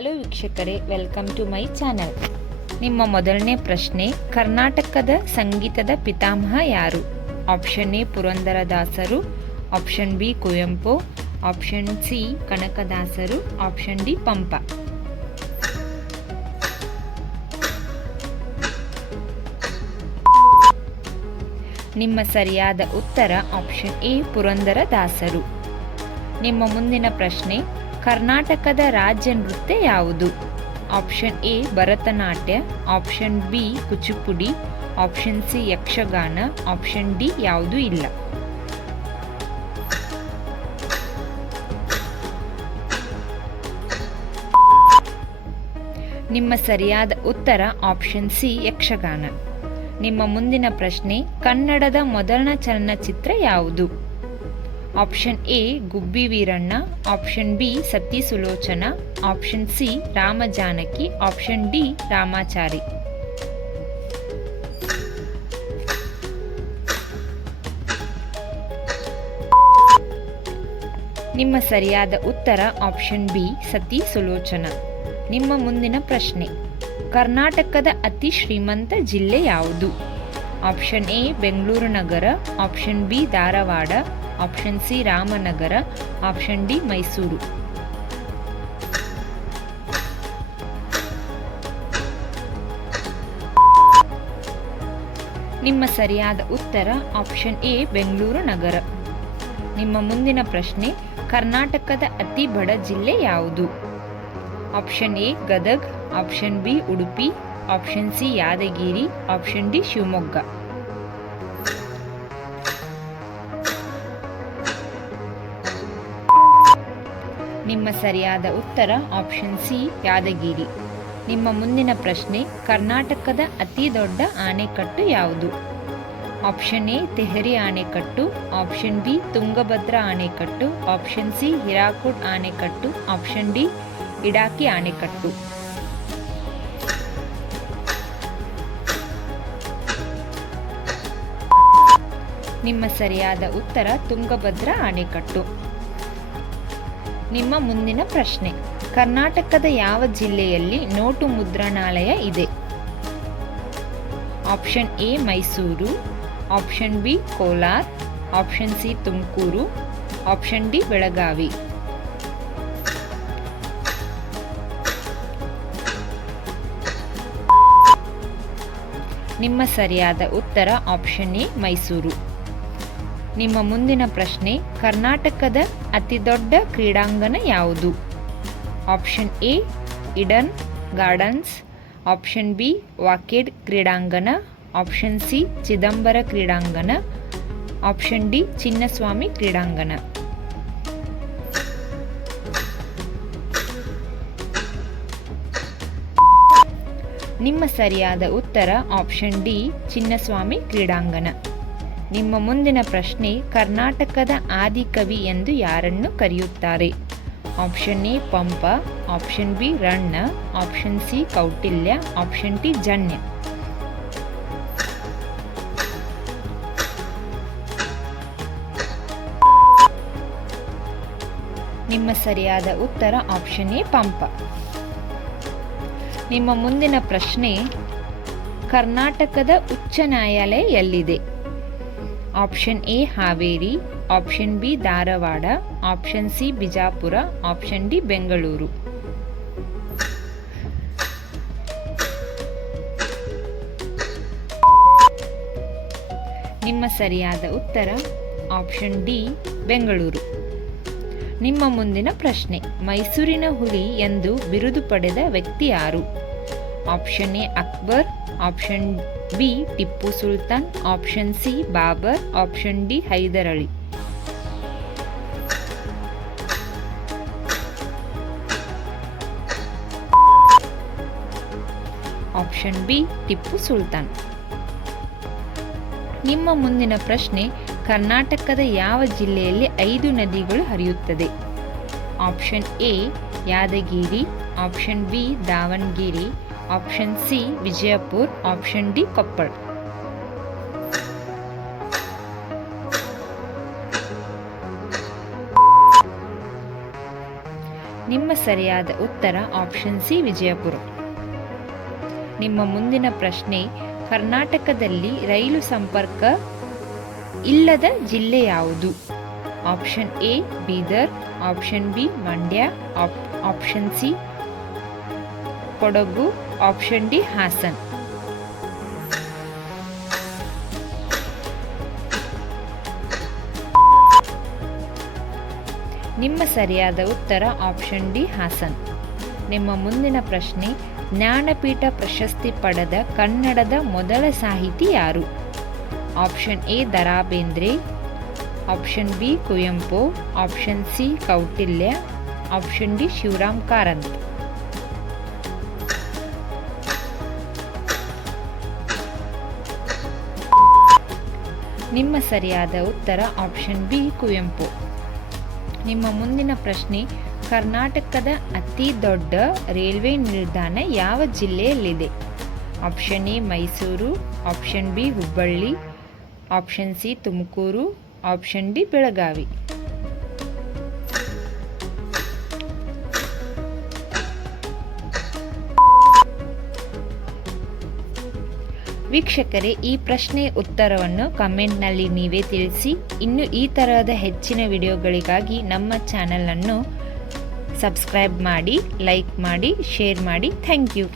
Hello ವೀಕ್ಷಕರೇ, welcome to my channel. ನಿಮ್ಮ ಮೊದಲನೇ ಪ್ರಶ್ನೆ, ಕರ್ನಾಟಕದ ಸಂಗೀತದ ಪಿತಾಮಹ ಯಾರು? ಆಪ್ಷನ್ ಎ ಪುರಂದರದಾಸರು, option B Kuvempu, option C ಕನಕದಾಸರು, ಆಪ್ಷನ್ ಡಿ ಪಂಪ. ನಿಮ್ಮ ಸರಿಯಾದ ಉತ್ತರ ಆಪ್ಷನ್ ಎ ಪುರಂದರದಾಸರು. ನಿಮ್ಮ ಮುಂದಿನ ಪ್ರಶ್ನೆ, ಕರ್ನಾಟಕದ ರಾಜ್ಯ ನೃತ್ಯ ಯಾವುದು? Option A Bharatanatyam, option B Kuchipudi, option C Yakshagana, option D ಯಾವುದೂ ಇಲ್ಲ. ನಿಮ್ಮ ಸರಿಯಾದ ಉತ್ತರ ಆಪ್ಷನ್ ಸಿ ಯಕ್ಷಗಾನ. ನಿಮ್ಮ ಮುಂದಿನ ಪ್ರಶ್ನೆ, ಕನ್ನಡದ ಮೊದಲ ಚಲನಚಿತ್ರ ಯಾವುದು? Option A Gubbi Veeranna, option B Sati Sulochana, option C Rama Janaki, option D Ramachari. ನಿಮ್ಮ ಸರಿಯಾದ ಉತ್ತರ ಆಪ್ಷನ್ ಬಿ ಸತಿ ಸುಲೋಚನ. ನಿಮ್ಮ ಮುಂದಿನ ಪ್ರಶ್ನೆ, ಕರ್ನಾಟಕದ ಅತಿ ಶ್ರೀಮಂತ ಜಿಲ್ಲೆ ಯಾವುದು? Option A Bengaluru Nagar, option B Dharwad, option C Ramanagara, option D Mysuru. ನಿಮ್ಮ ಸರಿಯಾದ ಉತ್ತರ ಆಪ್ಷನ್ ಎ ಬೆಂಗಳೂರು ನಗರ. ನಿಮ್ಮ ಮುಂದಿನ ಪ್ರಶ್ನೆ, ಕರ್ನಾಟಕದ ಅತಿ ಬಡ ಜಿಲ್ಲೆ ಯಾವುದು? Option A Gadag, option B Udupi, option C Yadgir, option D Shivamogga. ನಿಮ್ಮ ಸರಿಯಾದ ಉತ್ತರ ಆಪ್ಷನ್ ಸಿ ಯಾದಗಿರಿ. ನಿಮ್ಮ ಮುಂದಿನ ಪ್ರಶ್ನೆ, ಕರ್ನಾಟಕದ ಅತಿ ದೊಡ್ಡ ಆಣೆಕಟ್ಟು ಯಾವುದು? ಆಪ್ಷನ್ ಎ ತೆಹರಿ ಆಣೆಕಟ್ಟು, ಆಪ್ಷನ್ ಬಿ ತುಂಗಭದ್ರಾ ಆಣೆಕಟ್ಟು, ಆಪ್ಷನ್ ಸಿ ಹಿರಾಕುಡ್ ಆಣೆಕಟ್ಟು, ಆಪ್ಷನ್ ಡಿ ಇಡಾಕಿ ಆಣೆಕಟ್ಟು. ನಿಮ್ಮ ಸರಿಯಾದ ಉತ್ತರ ತುಂಗಭದ್ರಾ ಆಣೆಕಟ್ಟು. ನಿಮ್ಮ ಮುಂದಿನ ಪ್ರಶ್ನೆ, ಕರ್ನಾಟಕದ ಯಾವ ಜಿಲ್ಲೆಯಲ್ಲಿ ನೋಟು ಮುದ್ರಣಾಲಯ ಇದೆ? Option A Mysuru, option B Kolar, option C Tumakuru, option D Belagavi. ನಿಮ್ಮ ಸರಿಯಾದ ಉತ್ತರ ಆಪ್ಷನ್ ಎ ಮೈಸೂರು. ನಿಮ್ಮ ಮುಂದಿನ ಪ್ರಶ್ನೆ, ಕರ್ನಾಟಕದ ಅತಿದೊಡ್ಡ ಕ್ರೀಡಾಂಗಣ ಯಾವುದು? Option A Eden Gardens, option B Wankhede ಕ್ರೀಡಾಂಗಣ, ಆಪ್ಷನ್ ಸಿ ಚಿದಂಬರ ಕ್ರೀಡಾಂಗಣ, ಆಪ್ಷನ್ ಡಿ ಚಿನ್ನಸ್ವಾಮಿ ಕ್ರೀಡಾಂಗಣ. ನಿಮ್ಮ ಸರಿಯಾದ ಉತ್ತರ ಆಪ್ಷನ್ ಡಿ ಚಿನ್ನಸ್ವಾಮಿ ಕ್ರೀಡಾಂಗಣ. ನಿಮ್ಮ ಮುಂದಿನ ಪ್ರಶ್ನೆ, ಕರ್ನಾಟಕದ ಆದಿಕವಿ ಎಂದು ಯಾರನ್ನು ಕರೆಯುತ್ತಾರೆ? Option A Pampa, option B Ranna, option C Kautilya, option D Janna. ನಿಮ್ಮ ಸರಿಯಾದ ಉತ್ತರ ಆಪ್ಷನ್ ಎ ಪಂಪ. ನಿಮ್ಮ ಮುಂದಿನ ಪ್ರಶ್ನೆ, ಕರ್ನಾಟಕದ ಉಚ್ಚ ನ್ಯಾಯಾಲಯ ಎಲ್ಲಿದೆ? Option A Haveri, option B Dharwad, option C Bijapur, option D Bengaluru. ನಿಮ್ಮ ಸರಿಯಾದ ಉತ್ತರ ಆಪ್ಷನ್ ಡಿ ಬೆಂಗಳೂರು. ನಿಮ್ಮ ಮುಂದಿನ ಪ್ರಶ್ನೆ, ಮೈಸೂರಿನ ಹುಲಿ ಎಂದು ಬಿರುದು ಪಡೆದ ವ್ಯಕ್ತಿ ಯಾರು? Option A Akbar, option B Tipu Sultan, option C Babur, option D Hyder Ali. Option B Tipu Sultan. ನಿಮ್ಮ ಮುಂದಿನ ಪ್ರಶ್ನೆ, ಕರ್ನಾಟಕದ ಯಾವ ಜಿಲ್ಲೆಯಲ್ಲಿ 5 ನದಿಗಳು ಹರಿಯುತ್ತದೆ? Option A Yadgir, option B Davanagere, option C Vijayapura, option D Koppal. ನಿಮ್ಮ ಸರಿಯಾದ ಉತ್ತರ ಆಪ್ಷನ್ ಸಿ ವಿಜಯಪುರ. ನಿಮ್ಮ ಮುಂದಿನ ಪ್ರಶ್ನೆ, ಕರ್ನಾಟಕದಲ್ಲಿ ರೈಲು ಸಂಪರ್ಕ ಇಲ್ಲದ ಜಿಲ್ಲೆ ಯಾವುದು? Option A Bidar, option B Mandya, option C Kodagu, option D Hassan. ನಿಮ್ಮ ಸರಿಯಾದ ಉತ್ತರ ಆಪ್ಷನ್ ಡಿ ಹಾಸನ್. ನಿಮ್ಮ ಮುಂದಿನ ಪ್ರಶ್ನೆ, ಜ್ಞಾನಪೀಠ ಪ್ರಶಸ್ತಿ ಪಡೆದ ಕನ್ನಡದ ಮೊದಲ ಸಾಹಿತಿ ಯಾರು? Option A ದ.ರಾ Bendre, option B Kuvempu, option C Kautilya, option D Shivaram Karanth. ನಿಮ್ಮ ಸರಿಯಾದ ಉತ್ತರ ಆಪ್ಷನ್ ಬಿ ಕುವೆಂಪು. ನಿಮ್ಮ ಮುಂದಿನ ಪ್ರಶ್ನೆ, ಕರ್ನಾಟಕದ ಅತಿ ದೊಡ್ಡ ರೈಲ್ವೆ ನಿಲ್ದಾಣ ಯಾವ ಜಿಲ್ಲೆಯಲ್ಲಿದೆ? Option A Mysuru, option B Hubballi, option C Tumakuru, option D Belagavi. ವೀಕ್ಷಕರೇ, ಈ ಪ್ರಶ್ನೆಯ ಉತ್ತರವನ್ನು ಕಮೆಂಟ್ನಲ್ಲಿ ನೀವೇ ತಿಳಿಸಿ. ಇನ್ನು ಈ ತರಹದ ಹೆಚ್ಚಿನ ವಿಡಿಯೋಗಳಿಗಾಗಿ ನಮ್ಮ ಚಾನಲನ್ನು ಸಬ್ಸ್ಕ್ರೈಬ್ ಮಾಡಿ, ಲೈಕ್ ಮಾಡಿ, ಶೇರ್ ಮಾಡಿ. Thank you.